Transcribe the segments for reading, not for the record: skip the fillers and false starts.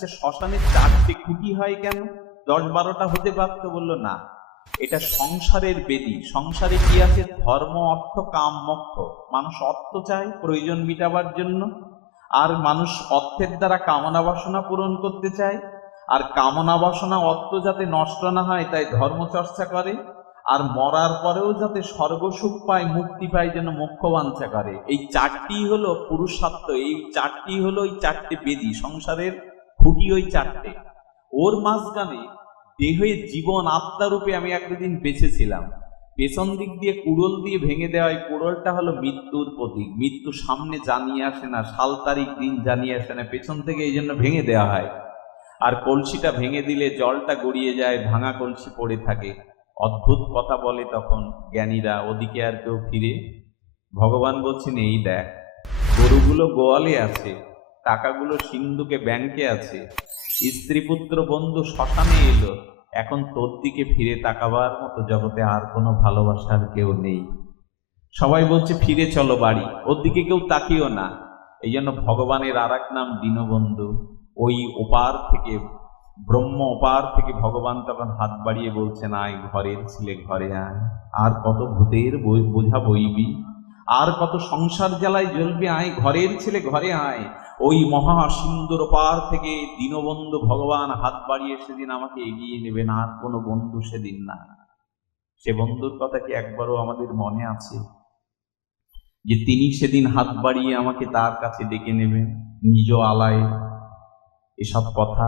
আচ্ছা শ্মশানে 4টে খুঁটি হয় কেন? 10-12টা হতে পারতো, বললো না, এটা সংসারের বেদি। সংসারে কি আছে? ধর্ম, অর্থ, কাম, মোক্ষ। মানুষ অর্থ চায় প্রয়োজন মিটাবার জন্য, আর মানুষ অর্থের দ্বারা কামনা বাসনা পূরণ করতে চায়, আর কামনা বাসনা অর্থ যাতে নষ্ট না হয় তাই ধর্ম চর্চা করে, আর মরার পরেও যাতে স্বর্গ সুখ পায়, মুক্তি পায়, যেন মোক্ষ বাঞ্ছা করে। এই 4টি হলো পুরুষার্থ, এই 4টি হলো ওই 4টে বেদি, সংসারের খুঁটি ওই 4টে। ওর মাঝখানে দেহে জীবন আত্মারূপে আমি একদিন বেঁচেছিলাম। পেছন দিক দিয়ে কুড়োল দিয়ে ভেঙে দেওয়া, এই কুড়োলটা হলো মৃত্যুর প্রতীক। মৃত্যু সামনে জানিয়ে আসে না, সাল তারিখ দিন জানিয়ে আসে না, পেছন থেকে এই জন্য ভেঙে দেওয়া হয়। আর কলসিটা ভেঙে দিলে জলটা গড়িয়ে যায়, ভাঙা কলসি পড়ে থাকে। অদ্ভুত কথা বলে তখন জ্ঞানীরা, ওদিকে আর কেউ ফিরে। ভগবান বলছেন, এই দেখ, গরুগুলো গোয়ালে আছে, টাকাগুলো সিন্ধুকে ব্যাংকে আছে, স্ত্রী পুত্র বন্ধু শ্মশানে এলো, এখন তোর দিকে ফিরে তাকাবার মতো জগতে আর কোনো ভালোবাসার কেউ নেই। সবাই বলছে ফিরে চলো বাড়ি, ওর দিকে কেউ তাকিও না। এই জন্য ভগবানের আর এক নাম দীনবন্ধু। ওই ওপার থেকে, ব্রহ্ম ওপার থেকে ভগবান তখন হাত বাড়িয়ে বলছেন, আয় ঘরের ছেলে ঘরে আয়, আর কত ভূতের বোঝা বইবি, আর কত সংসার জ্বালায় জ্বলবি, আয় ঘরের ছেলে ঘরে আয়। ওই মহা সিন্ধুর পার থেকে দীনবন্ধু ভগবান হাত বাড়িয়ে সেদিন আমাকে এগিয়ে নেবেন, আর কোনো বন্ধু সেদিন না। সে বন্ধুর কথা কি একবারও আমাদের মনে আছে যে তিনি সেদিন হাত বাড়িয়ে আমাকে তার কাছে ডেকে নেবেন নিজ আলায়? এসব কথা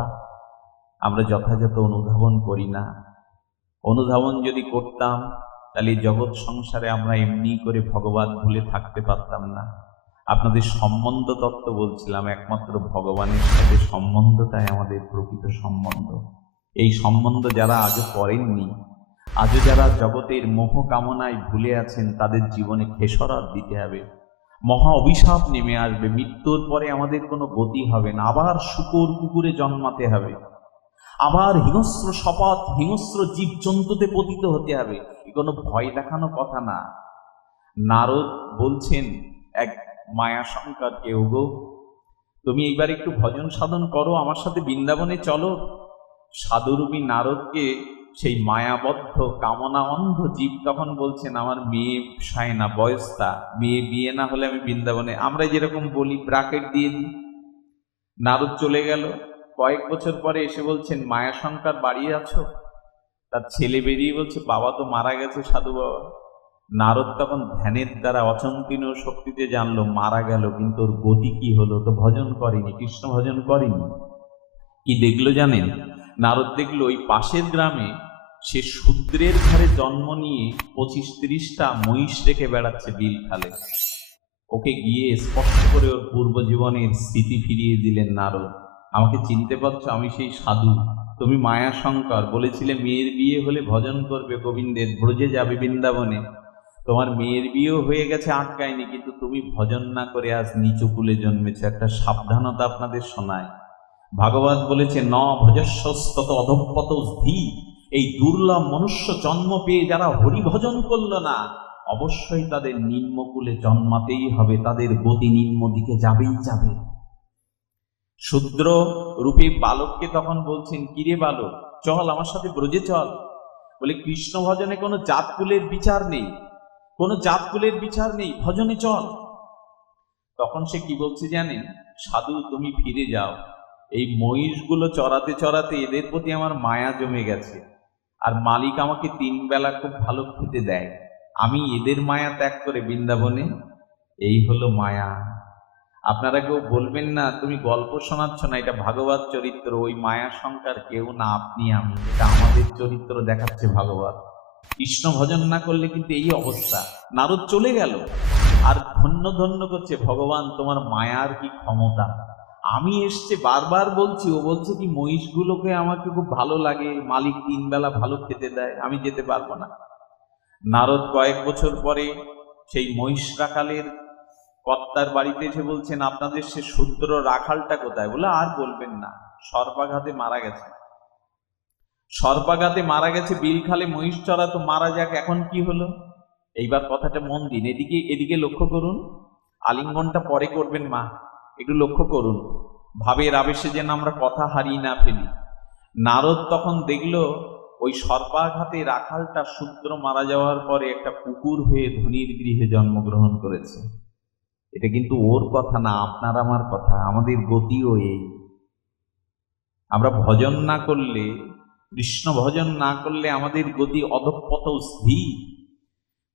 আমরা যথাযথ অনুধাবন করি না। অনুধাবন যদি করতাম তাহলে জগৎ সংসারে আমরা এমনি করে ভগবান ভুলে থাকতে পারতাম না। আপনাদের সম্বন্ধ তত্ত্ব বলছিলাম, একমাত্র ভগবানের সাথে সম্বন্ধটাই আমাদের প্রকৃত সম্বন্ধ। এই সম্বন্ধ যারা আজও করেননি, আজও যারা জগতের মোহ কামনায় ভুলে আছেন, তাদের জীবনে খেসরাত দিতে হবে। মহা অভিশাপ নেমে আসবে, মৃত্যুর পরে আমাদের কোনো গতি হবে না, আবার শূকর কুকুরে জন্মাতে হবে, আবার হিংস্র শপথ হিংস্র জীবজন্তুতে পতিত হতে হবে। এ কোনো ভয় দেখানো কথা না। নারদ বলছেন এক মায়াশঙ্করকে, ওগো তুমি এইবার একটু ভজন সাধন করো, আমার সাথে বৃন্দাবনে চলো। সাধুরূপী নারদকে সেই মায়াবদ্ধ কামনা অন্ধ জীব তখন বলছেন, আমার মেয়ে সায় না, বয়স্তা, মেয়ে বিয়ে না হলে আমি বৃন্দাবনে, আমরা যেরকম বলি ব্রাকেট দিয়ে দিই। নারদ চলে গেল। কয়েক বছর পরে এসে বলছেন, মায়াশঙ্কর বাড়ি আছো? তার ছেলে বেরিয়ে বলছে, বাবা তো মারা গেছে সাধু বাবা। নারদ তখন ধ্যানের দ্বারা অচন্তীয় শক্তিতে জানলো মারা গেল, কিন্তু ওর গতি কি হলো? তো ভজন করেনি, কৃষ্ণ ভজন করেনি। কি দেখলো জানেন? নারদ দেখলো ওই পাশের গ্রামে সে শূদ্রের ঘরে জন্ম নিয়ে 25-30টা মহিষ রেখে বেড়াচ্ছে বিল খালে। ওকে গিয়ে স্পষ্ট করে ওর পূর্ব জীবনের স্মৃতি ফিরিয়ে দিলেন নারদ। আমাকে চিনতে পারছো? আমি সেই সাধু, তুমি মায়াশঙ্কর, বলেছিলে মেয়ের বিয়ে হলে ভজন করবে গোবিন্দের, ব্রজে যাবে বৃন্দাবনে। তোমার মেয়ের বিয়েও হয়ে গেছে, আটকায়নি, কিন্তু তুমি ভজন না করে আজ নিচু কুলে জন্মেছে। একটা সাবধানতা আপনাদের শোনায়। ভাগবত বলেছে, ন ভজস্বস্তত অধঃপত ধী। এই দুর্লভ মনুষ্য জন্ম পেয়ে যারা হরি ভজন করল না, অবশ্যই তাদের নিম্নকুলে জন্মাতেই হবে, তাদের গতি নিম্ন দিকে যাবেই যাবে। শূদ্র রূপী বালককে তখন বলছেন, কিরে বালক, চল আমার সাথে ব্রজে চল। বলে, কৃষ্ণ ভজনে কোনো জাতকুলের বিচার নেই, কোনো জাতকুলের বিচার নেই, ভজনে চল। তখন সে কি বলছে জানেন? সাধু তুমি ফিরে যাও, এই মহিষগুলো চড়াতে চড়াতে এদের প্রতি আমার মায়া জমে গেছে, আর মালিক আমাকে 3 বেলা খুব ভালো খেতে দেয়, আমি এদের মায়া ত্যাগ করে বৃন্দাবনে। এই হলো মায়া। আপনারা কেউ বলবেন না তুমি গল্প শোনাচ্ছ না, এটা ভাগবত চরিত্র, ওই মায়া শঙ্কর কেউ না, আপনি আমি, এটা আমাদের চরিত্র দেখাচ্ছে ভাগবত। কৃষ্ণ ভজন না করলে কিন্তু এই অবস্থা। নারদ চলে গেল আর ধন্য ধন্য করছে, ভগবান তোমার মায়ার কি ক্ষমতা। আমি এসছে বারবার বলছি, ও বলছে কি মহিষগুলোকে আমাকে খুব ভালো লাগে, মালিক 3 বেলা ভালো খেতে দেয়, আমি যেতে পারবো না। নারদ কয়েক বছর পরে সেই মহিষ রাখালের কর্তার বাড়িতে এসে বলছেন, আপনাদের সে শূদ্র রাখালটা কোথায়? বলে, আর বলবেন না, সর্পাঘাতে মারা গেছে। সর্পাঘাতে মারা গেছে, বিলখালে মহিষ চড়া, তো মারা যাক, এখন কি হলো? এইবার কথাটা মন দিন, এদিকে এদিকে লক্ষ্য করুন। আলিঙ্গনটা পরে করবেন মা, একটু লক্ষ্য করুন। ভাবের আবেশে যেন আমরা কথা হারিয়ে না ফেলি। নারদ তখন দেখলো ওই সর্পাঘাতে রাখালটা শূদ্র মারা যাওয়ার পরে একটা কুকুর হয়ে ধনির গৃহে জন্মগ্রহণ করেছে। এটা কিন্তু ওর কথা না, আপনার আমার কথা। আমাদের গতিও এই। আমরা ভজন না করলে, কৃষ্ণ ভজন না করলে আমাদের গতি অধঃপত স্থির।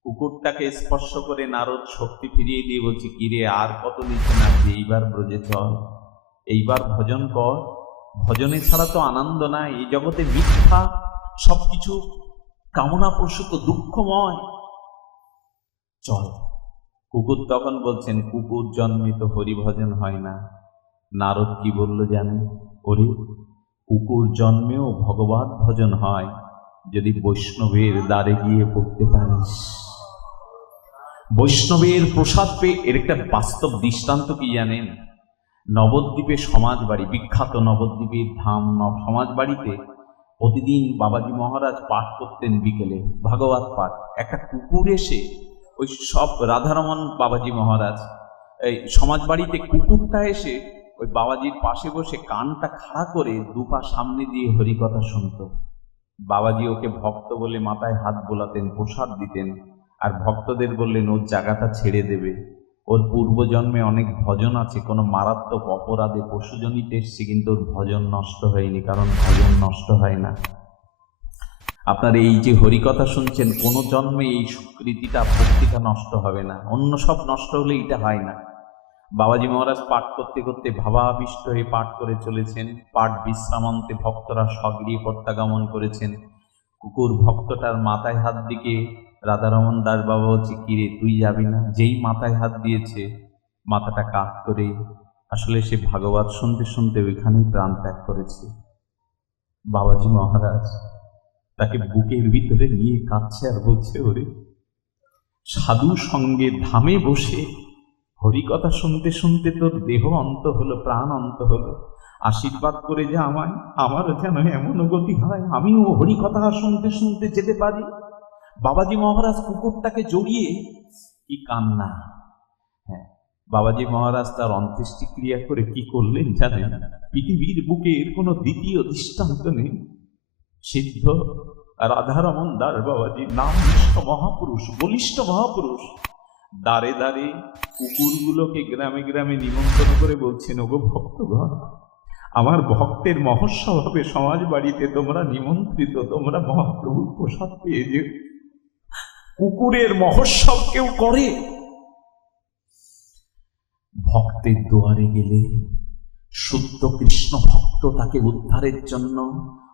কুকুরটাকে স্পর্শ করে নারদ শক্তি ফিরিয়ে দিয়ে বলছে, কিরে আর কত নিচে নাচবি, এইবার ব্রজে চল, এইবার ভজন কর। ভজনে ছাড়া তো আনন্দ নাই। এই জগতে মিথ্যা, সবকিছু কামনা প্রসূত, দুঃখময়। চল। কুকুর তখন বলছেন, কুকুর জন্মে তো হরিভজন হয় না। নারদ কি বলল জানেন? ওরে, কুকুর জন্মেও ভগবত ভজন হয় যদি বৈষ্ণবের দ্বারে গিয়ে পড়তে পারিস। বৈষ্ণবের প্রসাদ পেয়ে। এর একটা বাস্তব দৃষ্টান্ত কি জানেন? নবদ্বীপে সমাজবাড়ি, বিখ্যাত নবদ্বীপের ধাম সমাজবাড়িতে প্রতিদিন বাবাজি মহারাজ পাঠ করতেন বিকেলে, ভাগবত পাঠ। একটা কুকুর এসে ওই সব রাধারমন বাবাজি মহারাজ এই সমাজবাড়িতে, কুকুরটা এসে ওই বাবাজির পাশে বসে কানটা খাড়া করে দুপা সামনে দিয়ে হরিকথা শুনত। বাবাজি ওকে ভক্ত বলে মাথায় হাত বোলাতেন, প্রসাদ দিতেন, আর ভক্তদের বললেন ওর জায়গাটা ছেড়ে দেবে, ওর পূর্বজন্মে অনেক ভজন আছে, কোনো মারাত্মক অপরাধে পশুজনিত এসছে, কিন্তু ওর ভজন নষ্ট হয়নি, কারণ ভজন নষ্ট হয় না। আপনার এই যে হরিকথা শুনছেন, কোনো জন্মে এই স্বীকৃতিটা, ভক্তিটা নষ্ট হবে না। অন্য সব নষ্ট হলে এটা হয় না। বাবাজি মহারাজ পাঠ করতে করতে ভাবাবিষ্ট হয়ে পাঠ করে চলেছেন। পাঠ বিশ্রামান্তে ভক্তরা স্বগৃহে প্রত্যাগমন করেছেন। কুকুর ভক্তটার মাথায় হাত দিকে রাধারমন দাস বাবা বলছে, কিরে তুই যাবি না? যেই মাথায় হাত দিয়েছে, মাথাটা কাত করে, আসলে সে ভাগবত শুনতে শুনতে ওইখানেই প্রাণ ত্যাগ করেছে। বাবাজি মহারাজ তাকে বুকের ভিতরে নিয়ে কাঁদছে আর বলছে, ওরে, সাধু সঙ্গে ধামে বসে হরিকথা শুনতে শুনতে তোর দেহ অন্ত হলো, প্রাণ অন্ত হলো, আশীর্বাদ করে যা আমায়, আমারও যেন এমন গতি হয়, আমিও হরিকথা শুনতে শুনতে যেতে পারি। বাবাজি মহারাজ কুকুরটাকে জড়িয়ে, কি কান্না! হ্যাঁ, বাবাজি মহারাজ তার অন্ত্যেষ্টি ক্রিয়া করে কি করলেন জানেন? পৃথিবীর বুকে এর কোনো দ্বিতীয় দৃষ্টান্ত নেই। সিদ্ধ রাধারমন দাস বাবাজি, নাম নিষ্ঠ মহাপুরুষ, বলিষ্ঠ মহাপুরুষ, দাঁড়ে দাঁড়ে কুকুরগুলোকে গ্রামে গ্রামে নিমন্ত্রণ করে বলছেন, ওগো ভক্তগণ, আমার ভক্তের মহোৎসব হবে সমাজ বাড়িতে, তোমরা নিমন্ত্রিত, তোমরা মহাপ্রভুর প্রসাদ পেয়ে যে। কুকুরের মহোৎসব কেউ করে? ভক্তের দুয়ারে গেলে শুদ্ধ কৃষ্ণ ভক্ত তাকে উদ্ধারের জন্য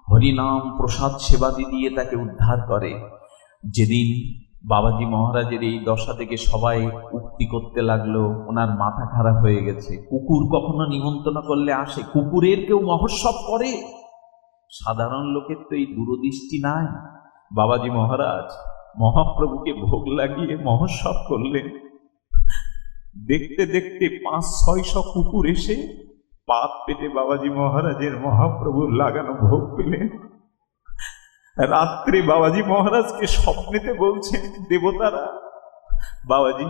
হরিনাম প্রসাদ সেবাদি দিয়ে তাকে উদ্ধার করে। যেদিন বাবাজি মহারাজের এই দশা থেকে সবাই উক্তি করতে লাগলো, ওনার মাথা খারাপ হয়ে গেছে। কুকুর কখনো নিমন্ত্রণ করলে আসে? কুকুরের কেউ মহোৎসব করে? সাধারণ লোকের তো এই দূরদৃষ্টি নাই। বাবাজি মহারাজ মহাপ্রভুকে ভোগ লাগিয়ে মহোৎসব করলেন। দেখতে দেখতে 500-600 কুকুর এসে পাত পেতে বাবাজি মহারাজের মহাপ্রভুর লাগানো ভোগ পেলেন। রাত্রে বাবাজি মহারাজকে স্বপ্নেতে বলছেন দেবতারা, বাবাজি,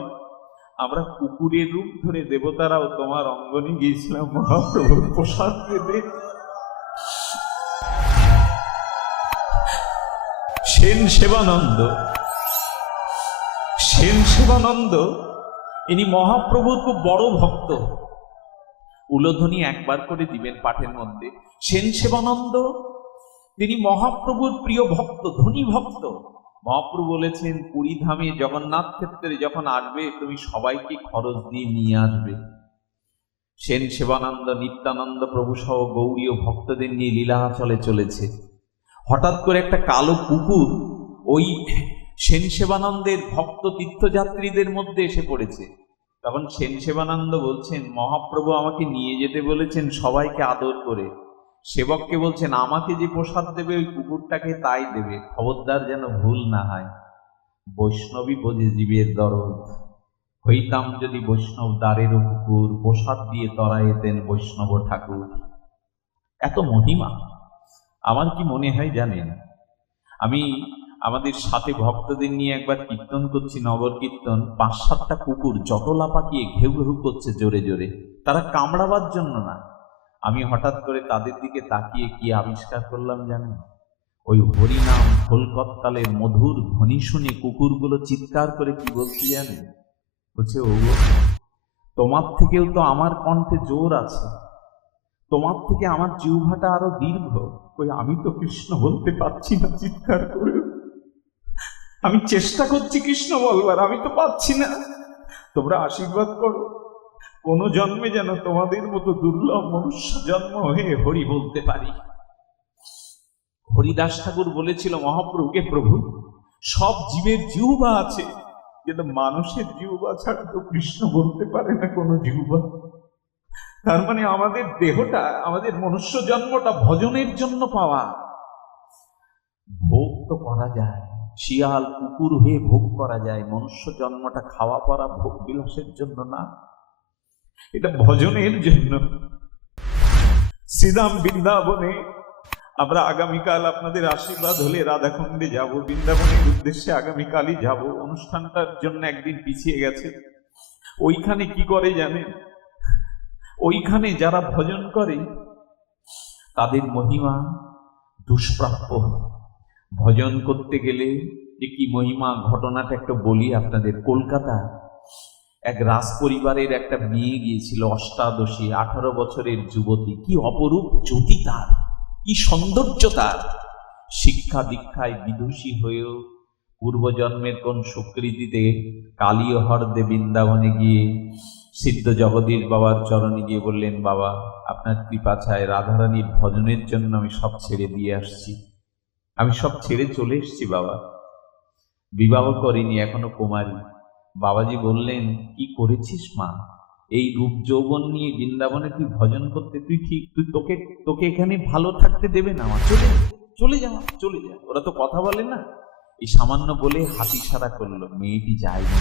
আমরা কুকুরের রূপ ধরে দেবতারাও তোমার অঙ্গনে গিয়েছিলাম মহাপ্রভুর প্রসাদ পেতে। সেন সেবানন্দ ইনি মহাপ্রভুর খুব বড় ভক্ত। উলোধ্বনি একবার করে দিবেন পাঠের মধ্যে। সেন সেবানন্দ তিনি মহাপ্রভুর প্রিয় ভক্ত, ধনী ভক্ত। মহাপ্রভু বলেছেন, পুরী ধামে জগন্নাথ ক্ষেত্রে যখন আসবে, তুমি সবাইকে খরচ দিয়ে নিয়ে আসবে। সেন সেবানন্দ নিত্যানন্দ প্রভু সহ গৌরীয় ভক্তদের নিয়ে লীলাচলে চলেছে। হঠাৎ করে একটা কালো কুকুর ওই সেন সেবানন্দের ভক্ত তীর্থযাত্রীদের মধ্যে এসে পড়েছে। তখন সেন সেবানন্দ বলছেন, মহাপ্রভু আমাকে নিয়ে যেতে বলেছেন সবাইকে আদর করে। সেবককে বলছেন, আমাকে যে প্রসাদ দেবে ওই কুকুরটাকে তাই দেবে, খবরদার যেন ভুল না হয়। বৈষ্ণবী বোঝে জীবের দরদ। হইতাম যদি বৈষ্ণব দ্বারেরও কুকুর, প্রসাদ দিয়ে তরাইতেন বৈষ্ণব ঠাকুর। এত মহিমা। আমার কি মনে হয় জানেন, আমি আমাদের সাথে ভক্তদের নিয়ে একবার কীর্তন করছি, নগর কীর্তন। 5-7টা কুকুর জটলা পাকিয়ে ঘেউ ঘেউ করছে জোরে জোরে। তারা কামড়াবার জন্য না, আমি হঠাৎ করে তাদের দিকে তাকিয়ে কি আবিষ্কার করলাম জানেন? ওই হরিনাম খোলকত্তালের মধুর ধ্বনি শুনে কুকুরগুলো চিৎকার করে কি বলছে জানেন? বলছে, ওগো, তোমার থেকেও তো আমার কণ্ঠে জোর আছে, তোমার থেকে আমার জিহ্বাটা আরো দীর্ঘ। কই, আমি তো কৃষ্ণ বলতে পারছি না চিৎকার করে। আমি চেষ্টা করছি কৃষ্ণ বলবার, আমি তো পাচ্ছি না। তোমরা আশীর্বাদ করো, কোন জন্মে যেন তোমাদের মতো দুর্লভ মনুষ্য জন্ম হয়ে হরি বলতে পারি। হরিদাস ঠাকুর বলেছিল মহাপ্রভুকে, প্রভু, সব জীবের জিহ্বা আছে, কিন্তু মানুষের জিহ্বা ছাড়া তো কৃষ্ণ বলতে পারে না কোনো জিহ্বা। তার মানে আমাদের দেহটা, আমাদের মনুষ্য জন্মটা ভজনের জন্য পাওয়া। ভোগ তো করা যায়, শিয়াল কুকুর হয়ে ভোগ করা যায়, মনুষ্য জন্মটা খাওয়া পড়া ভোগ বিলাসের জন্য না, এটা ভজনের জন্য। শ্রীধাম বৃন্দাবনে আমরা আগামীকাল আপনাদের আশীর্বাদ হলে রাধাকুণ্ডে যাব, বৃন্দাবনের উদ্দেশ্যে আগামীকালই যাব। অনুষ্ঠানটার জন্য একদিন পিছিয়ে গেছে। ওইখানে কি করে জানেন? ওইখানে যারা ভজন করে তাদের মহিমা দুষ্প্রাপ্য। ভজন করতে গেলে যে কি মহিমা, ঘটনাটা একটা বলি আপনাদের। কলকাতা এক রাজ পরিবারের একটা মেয়ে গিয়েছিল, অষ্টাদশী, 18 বছরের যুবতী। কি অপরূপ জ্যোতি তার, কি সৌন্দর্য তার। শিক্ষা দীক্ষায় বিদুষী হয়েও পূর্বজন্মের কোন সুকৃতিতে কালীয় হরদে বৃন্দাবনে গিয়ে সিদ্ধ জগদীশ বাবার চরণে গিয়ে বললেন, বাবা, আপনার কৃপা চাই, রাধারানীর ভজনের জন্য আমি সব ছেড়ে দিয়ে আসছি, আমি সব ছেড়ে চলে এসছি বাবা। বিবাহ করিনি, এখনো কুমারী। বাবাজি বললেন, কি করেছিস মা? এই রূপ যৌবন নিয়ে বৃন্দাবনে তুই ভজন করতে, তুই ঠিক, তোকে এখানে ভালো থাকতে দেবে না, চলে যা। ওরা তো কথা বলে না। এই সামান্য বলে হাত ইশারা করলো, মেয়েটি যায়নি।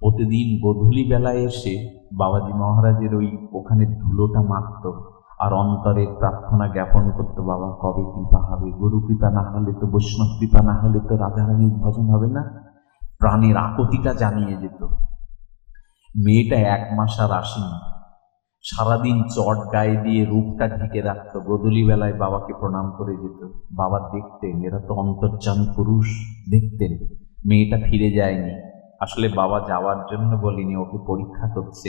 প্রতিদিন গোধূলি বেলায় এসে বাবাজি মহারাজের ওখানে ধুলোটা মাখত আর অন্তরের প্রার্থনা জ্ঞাপন করতো, বাবা কবে কৃপা হবে, গুরু কৃপা না হলে তো, বৈষ্ণব কৃপা না হলে তো রাধারানীর ভজন হবে না। প্রাণের আকুতিটা জানিয়ে যেত। মেয়েটা 1 মাস আর আসেনি। সারাদিন চট গায়ে দিয়ে রূপটা ঢেকে রাখতো, গোধূলি বেলায় বাবাকে প্রণাম করে যেত। বাবা দেখতেন এরা তো অন্তর্যামী পুরুষ, দেখতেন। মেয়েটা ফিরে যায়নি। আসলে বাবা যাওয়ার জন্য বলিনি, ওকে পরীক্ষা করছে।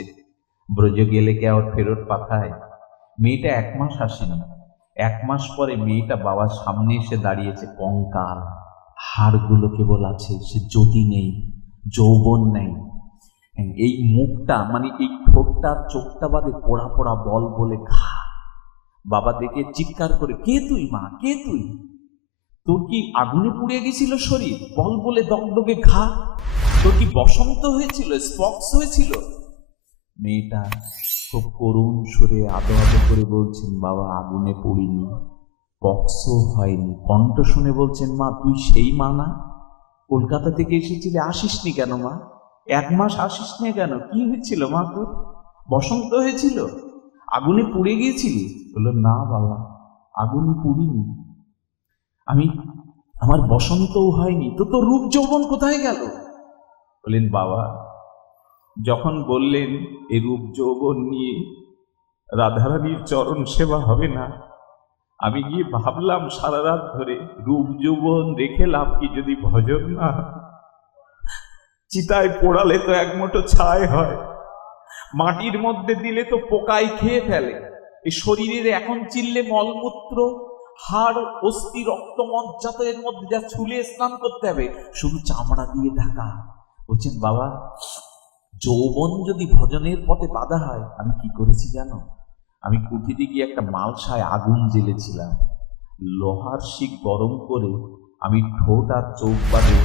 ব্রজ গেলে কে আর ফেরত পাঠায়? মেয়েটা 1 মাস আসেনি। 1 মাস পরে মেয়েটা বাবার সামনে এসে দাঁড়িয়েছে, কঙ্কাল, হাড়গুলো কেবল আছে, সে জ্যোতি নেই, যৌবন নেই। এই মুখটা, মানে এই ঠোঁটটার চোখটা বাদে পোড়া পোড়া বল বলে ঘা। বাবা দেখে চিৎকার করে, কে তুই মা, কে তুই? তোর কি আগুনে পুড়ে গেছিল শরীর? বল বলে দগদগে ঘা। তোর কি বসন্ত হয়েছিল, স্পক্স হয়েছিল? মেয়েটা খুব করুণ সুরে আদো আদো করে বলছেন, বাবা আগুনে পুড়িনি, পক্সও হয়নি। কণ্ঠ শুনে বলছেন, মা তুই সেই মা না? কলকাতা থেকে এসেছিলে, আসিসনি কেন মা? 1 মাস আসিসনি কেন? কি হয়েছিল মা তোর? বসন্ত হয়েছিল? আগুনে পুড়ে গিয়েছিলি? বললো, না বাবা, আগুনে পুড়িনি, আমার বসন্তও হয়নি। তো তোর রূপ যৌবন কোথায় গেল? বললেন, বাবা যখন বললেন এই রূপ যৌবন নিয়ে রাধারানীর চরণ সেবা হবে না, আমি গিয়ে ভাবলাম সারা রাত ধরে, রূপ যৌবন রেখে লাভ কি যদি ভজন না? চিতায় পোড়ালে তো 1 মুঠো ছাই হয়, মাটির মধ্যে দিলে তো পোকায় খেয়ে ফেলে। এই শরীরের এখন চিল্লে মলমূত্র, হাড়, অস্থি, রক্ত, মজ্জা তো এর মধ্যে যা ছুলে স্নান করতে হবে, শুধু চামড়া দিয়ে ঢাকা। বলছেন, বাবা যৌবন যদি ভজনের পথে বাধা হয়, আমি কি করেছি জানো? আমি কুঠিতে গিয়ে একটা মালসায় আগুন জ্বেলেছিলাম। লোহার শিক গরম করে আমি ঠোঁট আর চোখ বাদে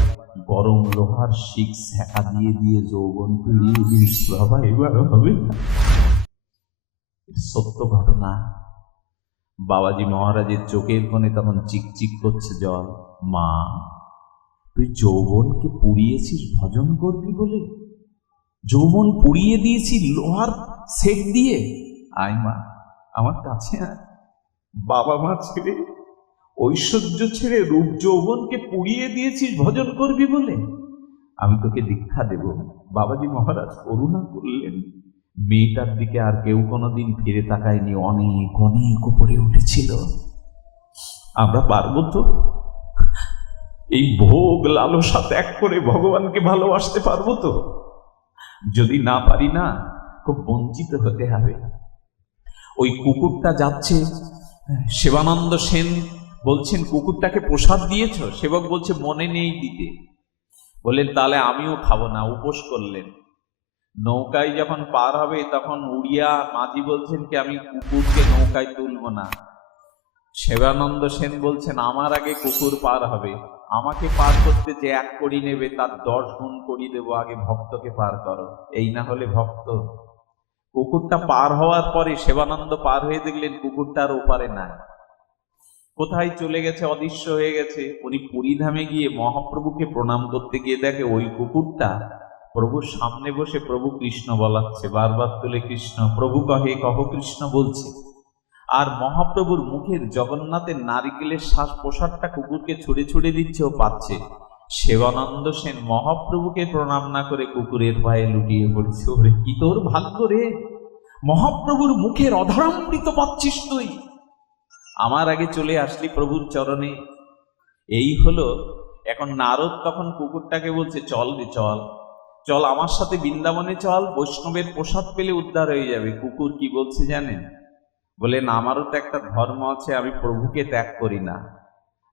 গরম লোহার শিক সেকা দিয়ে দিয়ে যৌবন পিড়িয়ে দিয়েছি। বাবা এবার হবে না। সত্য ঘটনা। বাবাজি মহারাজের চোখের কোণে তখন চিকচিক করছে জল। মা তুই যৌবনকে পুড়িয়েছিস ভজন করবি বলে? যৌবন পুড়িয়ে দিয়েছি লোহার সেক দিয়ে? আয় মা আমার কাছে আয়। বাবা মা ছেড়ে, ঐশ্বর্য ছেড়ে রূপ যৌবনকে পুড়িয়ে দিয়েছিস ভজন করবি বলে? আমি তোকে দীক্ষা দেব। বাবাজি মহারাজ করুণা করলেন, মেয়েটার দিকে আর কেউ কোনোদিন ফিরে তাকায়নি। অনেক অনেক উপরে উঠেছিল। আমরা পারবো তো এই ভোগ লালসা ত্যাগ করে ভগবানকে ভালোবাসতে? পারবো তো? যদি না পারি না, খুব বঞ্চিত হতে হবে। ওই কুকুরটা যাচ্ছে, শিবানন্দ সেন বলছেন কুকুরটাকে প্রসাদ দিয়েছ? সেবক বলছে মনে নেই দিতে। বললেন তাহলে আমিও খাবো না, উপোস করলেন। নৌকায় যখন পার হবে তখন উড়িয়া মাঝি বলছেন কি আমি কুকুরকে নৌকায় তুলবো না। শিবানন্দ সেন বলছেন আমার আগে কুকুর পার হবে, আমাকে পার করতে যে 1 কড়ি নেবে তার 10 গুণ কড়ি দেবো, আগে ভক্তকে পার করো। এই না হলে ভক্ত। কুকুরটা পার হওয়ার পরে শিবানন্দ পার হয়ে দেখলেন কুকুরটা আর ওপারে নাই, কোথায় চলে গেছে, অদৃশ্য হয়ে গেছে। উনি পুরীধামে গিয়ে মহাপ্রভুকে প্রণাম করতে গিয়ে দেখে ওই কুকুরটা প্রভুর সামনে বসে প্রভু কৃষ্ণ বলাচ্ছে, বারবার তুলে কৃষ্ণ, প্রভু কহে কহ কৃষ্ণ বলছে। আর মহাপ্রভুর মুখের জগন্নাথের নারিকেলের শ্বাস প্রসাদটা কুকুরকে ছুড়ে ছুড়ে দিচ্ছে, ও পাচ্ছে। শিবানন্দ সেন মহাপ্রভুকে প্রণাম না করে কুকুরের পায়ে লুটিয়ে পড়ছে। ওরে কি তোর ভাগ্য রে, মহাপ্রভুর মুখের অধরামৃত পাচ্ছিস তুই, আমার আগে চলে আসলি প্রভুর চরণে। এই হলো। এখন নারদ তখন কুকুরটাকে বলছে চল রে চল, চল আমার সাথে বৃন্দাবনে চল, বৈষ্ণবের প্রসাদ পেলে উদ্ধার হয়ে যাবে। কুকুর কি বলছে জানেন? বলেন আমারও তো একটা ধর্ম আছে, আমি প্রভুকে ত্যাগ করি না।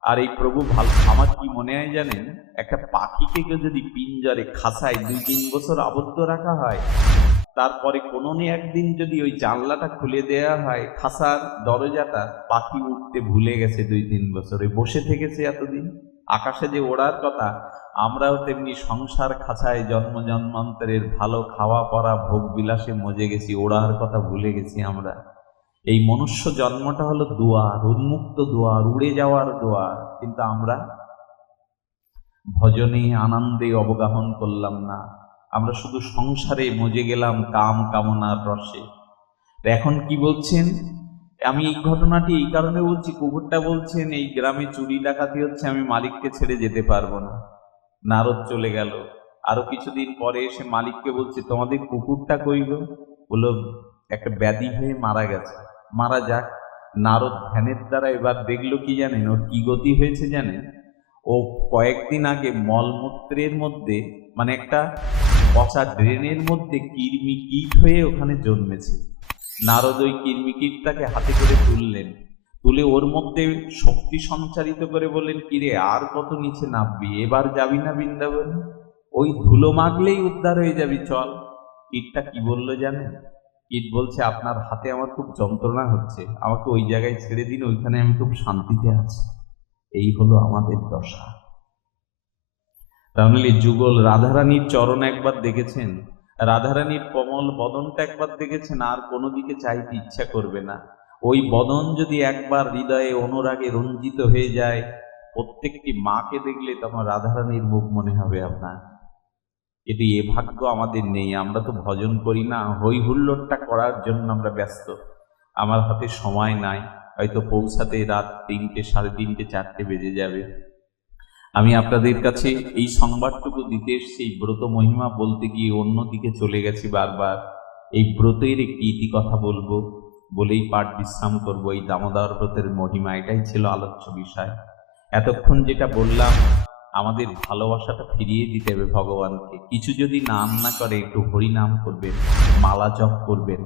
আর এই প্রভু ভালো, আমার কি মনে হয় জানেন, একটা পাখিকে যদি পিঞ্জরে খাঁচায় 2-3 বছর আবদ্ধ রাখা হয়, তারপরে কোনো একদিন যদি ওই জানলাটা খুলে দেয়া হয়, খাঁচার দরজাটা, পাখি উঠতে ভুলে গেছে 2-3 বছরে, বসে থেকেছে এতদিন। আকাশে যে ওড়ার কথা, আমরাও তেমনি সংসার খাঁচায় জন্ম জন্মান্তরের ভালো খাওয়া পরা ভোগ বিলাসে মজে গেছি, ওড়ার কথা ভুলে গেছি আমরা। এই মনুষ্য জন্মটা হলো দুয়ার, উন্মুক্ত দুয়ার, উড়ে যাওয়ার দুয়ার, কিন্তু আমরা ভজনে আনন্দে অবগাহন করলাম না। আমরা শুধু সংসারে মজে গেলাম কাম কামনার রসে। এখন কি বলছেন? আমি এই ঘটনাটি এই কারণে বলছি, কুকুরটা বলছেন এই গ্রামে চুরি ডাকাতি হচ্ছে, আমি মালিককে ছেড়ে যেতে পারবো না। নারদ চলে গেল। আরো কিছুদিন পরে এসে মালিককে বলছে তোমাদের কুকুরটা কইল? বললো একটা ব্যাধি হয়ে মারা গেছে। মারা যাক। নারদ ধ্যানের দ্বারা এবার দেখলো কি জানেন, ওর কি গতি হয়েছে জানেন? ও কয়েকদিন আগে মলমূত্রের মধ্যে, মানে একটা পচা ড্রেনের মধ্যে কৃমি কীট হয়ে ওখানে জন্মেছে। নারদ ওই কৃমি কীটটাকে হাতে করে তুললেন, তুলে ওর মধ্যে শক্তি সঞ্চারিত করে বললেন কিরে আর কত নিচে নামবি, এবার যাবি না বৃন্দাবন? ওই ধুলো মাগলেই উদ্ধার হয়ে যাবি, চল। কীটটা কি বললো জানেন? কীট বলছে আপনার হাতে আমার খুব যন্ত্রণা হচ্ছে, আমাকে ওই জায়গায় ছেড়ে দিন, ওইখানে আমি খুব শান্তিতে আছি। এই হলো আমাদের দশা। তাহলে যুগল রাধারানীর চরণ একবার দেখেছেন, রাধারানীর কমল বদনটা একবার দেখেছেন, আর কোনো দিকে চাইতে ইচ্ছা করবে না। ওই বদন যদি একবার হৃদয়ে অনুরাগে রঞ্জিত হয়ে যায়, প্রত্যেকটি মাকে দেখলে তখন রাধারানীর মুখ মনে হবে আপনার। কিন্তু এ ভাগ্য আমাদের নেই, আমরা তো ভজন করি না, হই হুল্লোড়টা করার জন্য আমরা ব্যস্ত। আমার হাতে সময় নাই, হয়তো পৌঁছাতে রাত 3টে, 3:30, 4টে বেজে যাবে। আমি আপনাদের কাছে এই সংবাদটুকু দিতে এসেছি। ব্রত মহিমা বলতে গিয়ে অন্যদিকে চলে গেছি বারবার। এই ব্রতের একটি ইতি কথা বলবো, বলেই পাঠ বিশ্রাম করব। এই দামোদর ব্রতের মহিমা, এটাই ছিল আলোচ্য বিষয়। এতক্ষণ যেটা বললাম, আমাদের ভালোবাসাটা ফিরিয়ে দিতে হবে ভগবানকে। কিছু যদি নাম না করে, একটু হরি নাম করবেন, মালা জপ করবেন।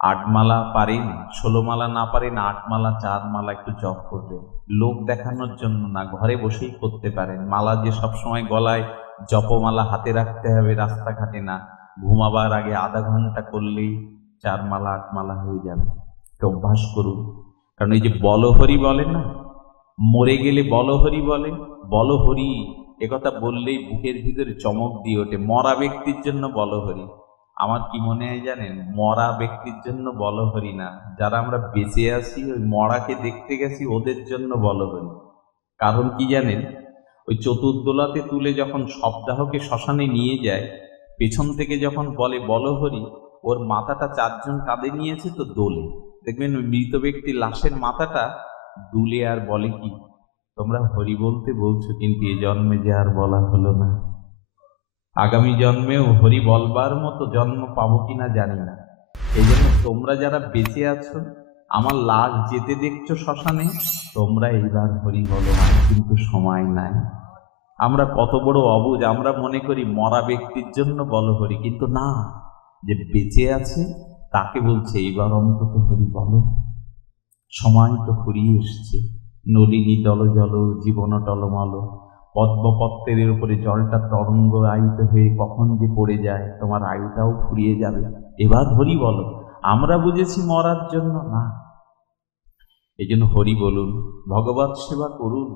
8 মালা পারেন, 16 মালা না পারেন 8 মালা, 4 মালা একটু জপ করবেন। লোক দেখানোর জন্য না, ঘরে বসেই করতে পারেন। মালা যে সবসময় গলায় জপমালা হাতে রাখতে হবে রাস্তাঘাটে না, ঘুমাবার আগে আধা ঘন্টা করলেই 4 মালা 8 মালা হয়ে যাবে। একটু অভ্যাস করুন। কারণ এই যে বলহরি বলে না, মরে গেলে বলহরি বলে, বলহরি একথা বললেই বুকের ভিতরে চমক দিয়ে ওঠে। মরা ব্যক্তির জন্য বলহরি। আমার কি মনে হয় জানেন, মরা ব্যক্তির জন্য বলহরি না, যারা আমরা বেঁচে আছি ওই মরাকে দেখতে গেছি ওদের জন্য বলহরি। কারণ কি জানেন, ওই চতুর্দোলাতে তুলে যখন শবদাহকে শ্মশানে নিয়ে যায়, পেছন থেকে যখন বলে বলহরি, ওর মাথাটা 4 জন কাঁধে নিয়েছে তো দোলে। দেখবেন ওই মৃত ব্যক্তির লাশের মাথাটা দুলে আর বলে কি, তোমরা হরি বলতে বলছো কিন্তু এ জন্মে যে আর বলা হলো না। আগামী জন্মেও হরি বলবার মতো জন্ম পাবো কিনা জানি না। এই জন্য তোমরা যারা বেঁচে আছো, আমার লাশ যেতে দেখছো শ্মশানে, তোমরা এইবার হরি বলো, আর কিন্তু সময় নাই। আমরা কত বড় অবুঝ, আমরা মনে করি মরা ব্যক্তির জন্য বলো হরি, কিন্তু না, যে বেঁচে আছে তাকে বলছে এইবার অন্তত হরি বলো। সময় তো ফুরিয়ে এসছে। নলিনী দল জল জীবন টলমল, পদ্মপত্রের উপরে জলটা তরঙ্গ আয়িত হয়ে কখন যে পড়ে যায়, তোমার আয়ুটাও ফুরিয়ে যাবে, এবার হরি বলো। আমরা বুঝেছি মরার জন্য, না। এই জন্য হরি বলুন, ভগবত সেবা করুন,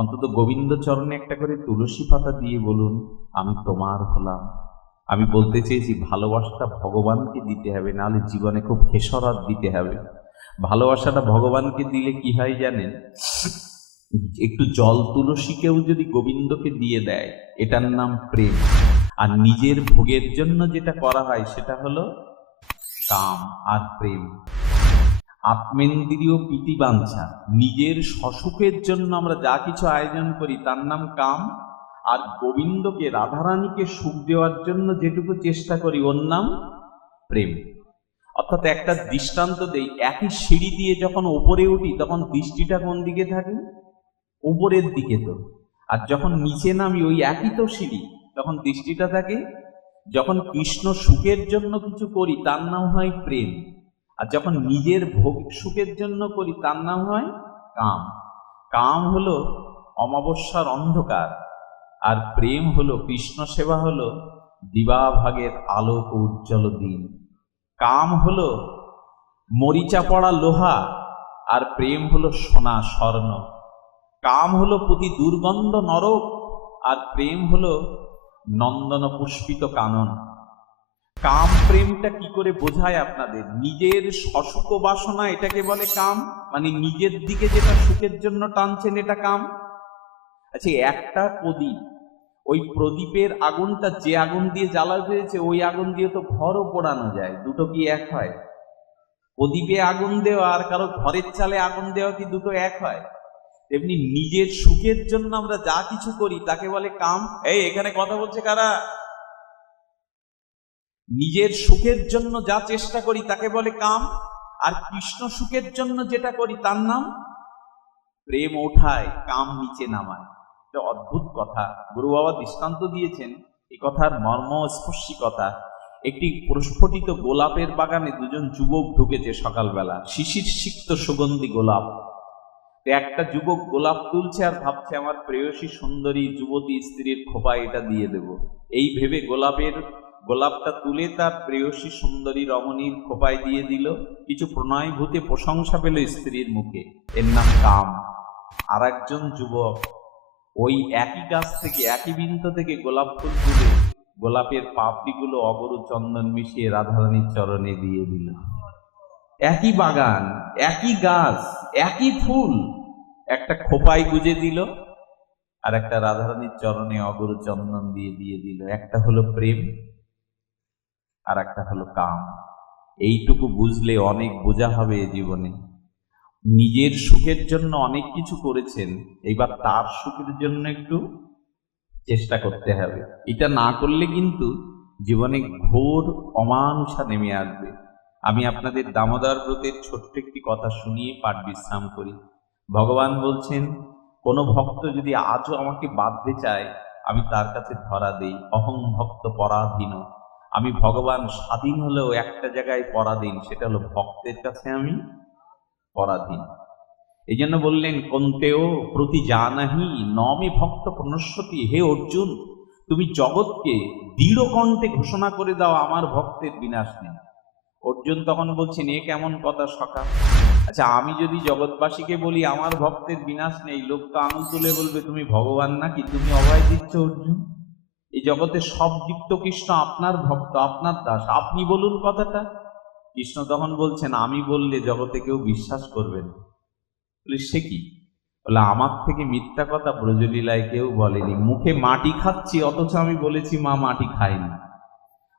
অন্তত গোবিন্দ চরণে একটা করে তুলসী পাতা দিয়ে বলুন আমি তোমার হলাম। আমি বলতে চেয়েছি ভালোবাসাটা ভগবানকে দিতে হবে, নাহলে জীবনে খুব খেসরাত দিতে হবে। ভালোবাসাটা ভগবানকে দিলে কি হয় জানেন, একটু জল তুলসীকেও যদি গোবিন্দকে দিয়ে দেয়, এটার নাম প্রেম। আর নিজের ভোগের জন্য যেটা করা হয় সেটা হলো কাম আর প্রেম। আত্মেন্দ্রিয় প্রীতিবাঞ্ছা, নিজের সসুখের জন্য আমরা যা কিছু আয়োজন করি তার নাম কাম। আর গোবিন্দকে, রাধারানীকে সুখ দেওয়ার জন্য যেটুকু চেষ্টা করি ওর নাম প্রেম। অর্থাৎ একটা দৃষ্টান্ত দেই, একই সিঁড়ি দিয়ে যখন উপরে উঠি তখন দৃষ্টিটা কোন দিকে থাকে? উপরের দিকে তো। আর যখন নিচে নামি ওই একই তো সিঁড়ি, তখন দৃষ্টিটা থাকে। যখন কৃষ্ণ সুখের জন্য কিছু করি তার নাম হয় প্রেম, আর যখন নিজের ভোগ সুখের জন্য করি তার নাম হয় কাম। কাম হলো অমাবস্যার অন্ধকার, আর প্রেম হলো, কৃষ্ণ সেবা হলো দিবাভাগের আলোক উজ্জ্বল দিন। কাম হলো মরিচা পড়া লোহা, আর প্রেম হলো সোনা স্বর্ণ। কাম হলো প্রতি দুর্গন্ধ নরক, আর প্রেম হলো নন্দন পুষ্পিত কানন। কাম প্রেমটা কি করে বোঝায় আপনাদের? নিজের সসুখ বাসনা, এটাকে বলে কাম, মানে নিজের দিকে যেটা সুখের জন্য টানছেন এটা কাম। আচ্ছা, একটা প্রদীপ, ওই প্রদীপের আগুনটা যে আগুন দিয়ে জ্বালা হয়েছে ওই আগুন দিয়ে তো ঘরও পোড়ানো যায়, দুটো কি এক হয়? প্রদীপে আগুন দেওয়া আর কারো ঘরের চালে আগুন দেওয়া কি দুটো এক হয়? তেমনি নিজের সুখের জন্য আমরা যা কিছু করি তাকে বলে কাম। এই এখানে কথা বলছে কারা? নিজের সুখের জন্য যা চেষ্টা করি তাকে বলে কাম, আর কৃষ্ণ সুখের জন্য যেটা করি তার নাম প্রেম। ওঠায় কাম নিচে নামায়। এটা অদ্ভুত কথা, গুরু বাবা দৃষ্টান্ত দিয়েছেন। এই কথার মর্মস্পর্শী কথা। একটি প্রস্ফুটিত গোলাপের বাগানে দুজন যুবক ঢুকেছে সকালবেলা, শিশির সিক্ত সুগন্ধি গোলাপ। একটা যুবক গোলাপ তুলছে আর ভাবছে আমার প্রেয়সী সুন্দরী যুবতী স্ত্রীর খোপায় এটা দিয়ে দেব। এই ভেবে গোলাপটা তুলে তার প্রেয়সী সুন্দরী রমণীর খোপায় দিয়ে দিল। কিছু প্রণয়ভূতে প্রশংসা পেল স্ত্রীর মুখে, এর নাম কাম। আর একজন যুবক ওই একই গাছ থেকে, একই বৃন্ত থেকে গোলাপ ফুল তুলে গোলাপের পাপড়িগুলো অগরু চন্দন মিশিয়ে রাধারানীর চরণে দিয়ে দিল। একই বাগান, একই গাছ, একই ফুল, একটা খোপায় গুজে দিল আর একটা রাধারানীর চরণে অগরু চন্দন দিয়ে দিল। একটা হলো প্রেম আর একটা হলো কাম। এইটুকু বুঝলে অনেক বোঝা হবে জীবনে। নিজের সুখের জন্য অনেক কিছু করেছেন, এইবার তার সুখের জন্য একটু চেষ্টা করতে হবে। এটা না করলে কিন্তু জীবনে ঘোর অমানুষা নেমে আসবে। আমি আপনাদের দামোদর ব্রতের ছোট্ট একটি কথা শুনিয়ে পাঠ বিশ্রাম করি। ভগবান বলছেন, কোন ভক্ত যদি আজও আমাকে বাঁধতে চায় আমি তার কাছে ধরা দেই। অহং ভক্ত পরাধীন। আমি ভগবান স্বাধীন হলেও একটা জায়গায় পরাধীন, সেটা হলো ভক্তের কাছে আমি পরাধীন। এই জন্য বললেন, কন্তেও প্রতি জানাহি নমে ভক্ত প্রণশ্যতি। হে অর্জুন, তুমি জগৎকে দৃঢ় কণ্ঠে ঘোষণা করে দাও আমার ভক্তের বিনাশ নেই। অর্জুন তখন বলছেন, এ কেমন কথা সখা? আচ্ছা, আমি যদি জগৎবাসীকে বলি আমার ভক্তের বিনাশ নেই, লোক তো আঙুল তুলে বলবে তুমি ভগবান নাকি? তুমি অভয় দিচ্ছ অর্জুন। এই জগতে সব জীব তো কৃষ্ণ আপনার ভক্ত, আপনার দাস, আপনি বলুন কথাটা। কৃষ্ণ তখন বলছেন, আমি বললে জগতে কেউ বিশ্বাস করবে না। বলে সে কি? বলে আমার থেকে মিথ্যা কথা ব্রজলীলায় কেউ বলেনি। মুখে মাটি খাচ্ছি অথচ আমি বলেছি মা মাটি খায়নি।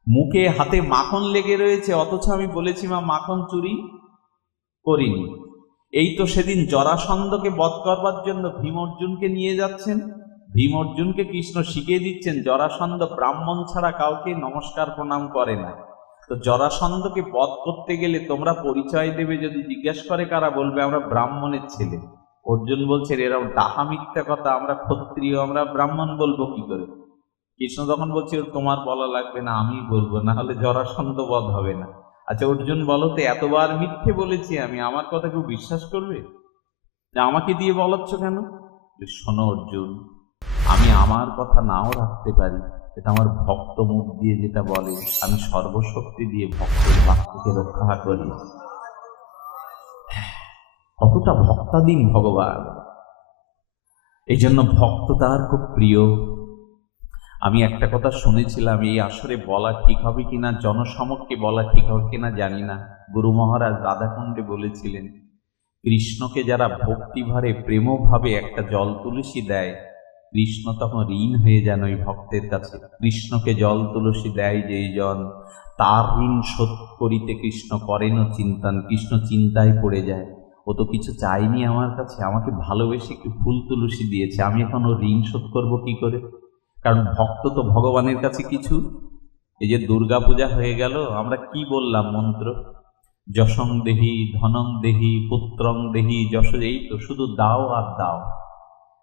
মুখে হাতে মাখন লেগে রয়েছে অথচ আমি বলেছি মা মাখন চুরি করিনি। এই তো সেদিন জরাসন্ধকে বধ করবার জন্য ভীম অর্জুনকে নিয়ে যাচ্ছেন, ভীম অর্জুনকে কৃষ্ণ শিখিয়ে দিচ্ছেন জরাসন্ধ ব্রাহ্মণ ছাড়া কাউকে নমস্কার প্রণাম করে না। তো জরাসন্ধকে বধ করতে গেলে তোমরা পরিচয় দেবে, যদি জিজ্ঞেস করে কারা, বলবে আমরা ব্রাহ্মণের ছেলে। অর্জুন বলছে এরকম ডাহা মিথ্যা কথা, আমরা ক্ষত্রিয়, আমরা ব্রাহ্মণ বলবো কি করে? কৃষ্ণ তখন বলছে তোমার বলা লাগবে না, আমি বলবো, না হলে জরাসন্ধ বধ হবে না। আচ্ছা অর্জুন বলো তো, এতবার মিথ্যে বলেছি আমি, আমার কথা কেউ বিশ্বাস করবে? যে আমাকে দিয়ে বলাচ্ছ কেন? শোনো অর্জুন, আমি আমার কথা নাও রাখতে পারি, এটা আমার ভক্ত মুখ দিয়ে যেটা বলে, আমি সর্বশক্তি দিয়ে ভক্তের বাক্যকে রক্ষা করি। কতটা ভক্তাধীন ভগবান, এই জন্য ভক্ত তার খুব প্রিয়। আমি একটা কথা শুনেছিলাম, এই আসরে বলা ঠিক হবে কিনা, জনসমক্ষে বলা ঠিক হবে কিনা জানি না। গুরু মহারাজ রাধাকুণ্ডে বলেছিলেন, কৃষ্ণকে যারা ভক্তিভারে প্রেমভাবে একটা জল তুলসী দেয়, কৃষ্ণ তখন ঋণ হয়ে যান ওই ভক্তের কাছে। কৃষ্ণকে জল তুলসী দেয় যেই জন, তার ঋণ শোধ করিতে কৃষ্ণ করেন চিন্তন। কৃষ্ণ চিন্তায় পড়ে যায়, ও তো কিছু চাইনি আমার কাছে, আমাকে ভালোবেসে একটু ফুল তুলসী দিয়েছে, আমি এখন ও ঋণ শোধ করবো কি করে? কারণ ভক্ত তো ভগবানের কাছে কিছু। এই যে দুর্গা পূজা হয়ে গেল, আমরা কি বললাম মন্ত্র? যশং দেহি, ধনং দেহি, পুত্রং দেহি, যশ, এই তো শুধু দাও আর দাও।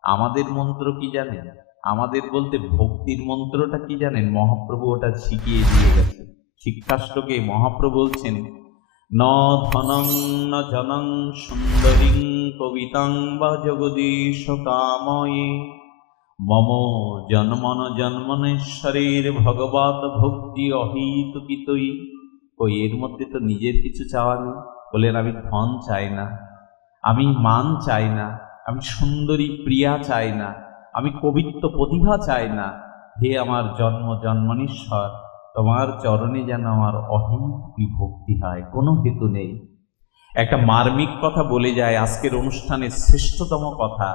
আমাদের মন্ত্র কি জানেন? আমাদের বলতে ভক্তির মন্ত্রটা কি জানেন? মহাপ্রভু ওটা শিখিয়ে দিয়ে গেছে। শিক্ষাষ্টকে মহাপ্রভু বলছেন, ন ধনং ন জনং সুন্দরীং কবিতাং বা জগদীশ কাময়ে মম জন্মন জন্মনেশ্বরের ভগবত ভক্তি অহিতুকিতই। ওই এর মধ্যে তো নিজের কিছু চাওয়া নেই। বলেন আমি ধন চাই না, আমি মান চাই না, আমি সুন্দরী প্রিয়া চাই না, আমি কবিত্ব প্রতিভা চাই না। হে আমার জন্ম জন্মনীশ্বর, তোমার চরণে যেন আমার অহিতুকি ভক্তি হয়, কোনো হেতু নেই। একটা মার্মিক কথা বলে যায় আজকের অনুষ্ঠানের শ্রেষ্ঠতম কথা,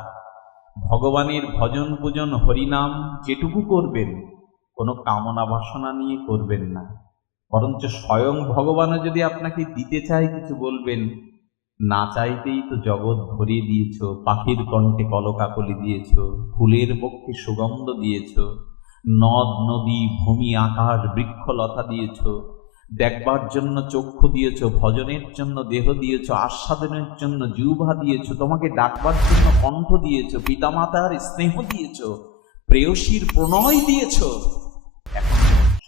ভগবানের ভজন পূজন হরিনাম যেটুকু করবেন, কোনো কামনা বাসনা নিয়ে করবেন না, বরঞ্চ স্বয়ং ভগবানও যদি আপনাকে দিতে চায় কিছু বলবেন, না চাইতেই তো জগৎ ভরিয়ে দিয়েছ, পাখির কণ্ঠে কলকাকলি দিয়েছ, ফুলের পক্ষে সুগন্ধ দিয়েছ, নদ নদী ভূমি আকাশ বৃক্ষলতা দিয়েছ, দেখবার জন্য চক্ষু দিয়েছ, ভজনের জন্য দেহ দিয়েছ, আস্বাদনের জন্য জিহ্বা দিয়েছ, তোমাকে ডাকবার জন্য কণ্ঠ দিয়েছ, পিতামাতার স্নেহ দিয়েছ, প্রেয়সীর প্রণয় দিয়েছ। এখন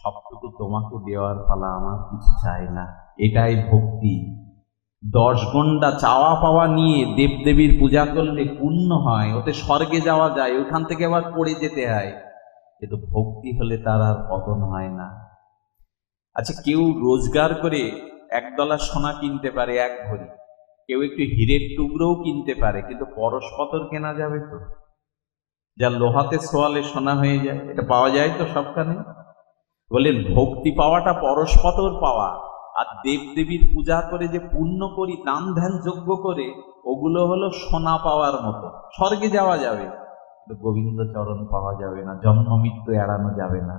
সবটুকু তোমাকে দেওয়ার পালা, আমার কিছু চাই না। এটাই ভক্তি। 10 গন্ডা চাওয়া পাওয়া নিয়ে দেবদেবীর পূজা করলে পুণ্য হয়, ওতে স্বর্গে যাওয়া যায়, ওখান থেকে আবার পড়ে যেতে হয়। কিন্তু ভক্তি হলে তার আর পতন হয় না। আচ্ছা কেউ রোজগার করে 1 ডলা সোনা কিনতে পারে 1 ভরি, কেউ একটু হীরের টুকরোও কিনতে পারে, কিন্তু পরশপতর কেনা যাবে তো? যা লোহাতে সোয়ালে সোনা হয়ে যায়, এটা পাওয়া যায় তো সবখানে? বলেন ভক্তি পাওয়াটা পরশপতর পাওয়া, আর দেবদেবীর পূজা করে যে পুণ্য করি, দান ধ্যান যজ্ঞ করে, ওগুলো হলো সোনা পাওয়ার মতো। স্বর্গে যাওয়া যাবে, কিন্তু গোবিন্দ চরণ পাওয়া যাবে না, জন্ম মৃত্যু এড়ানো যাবে না।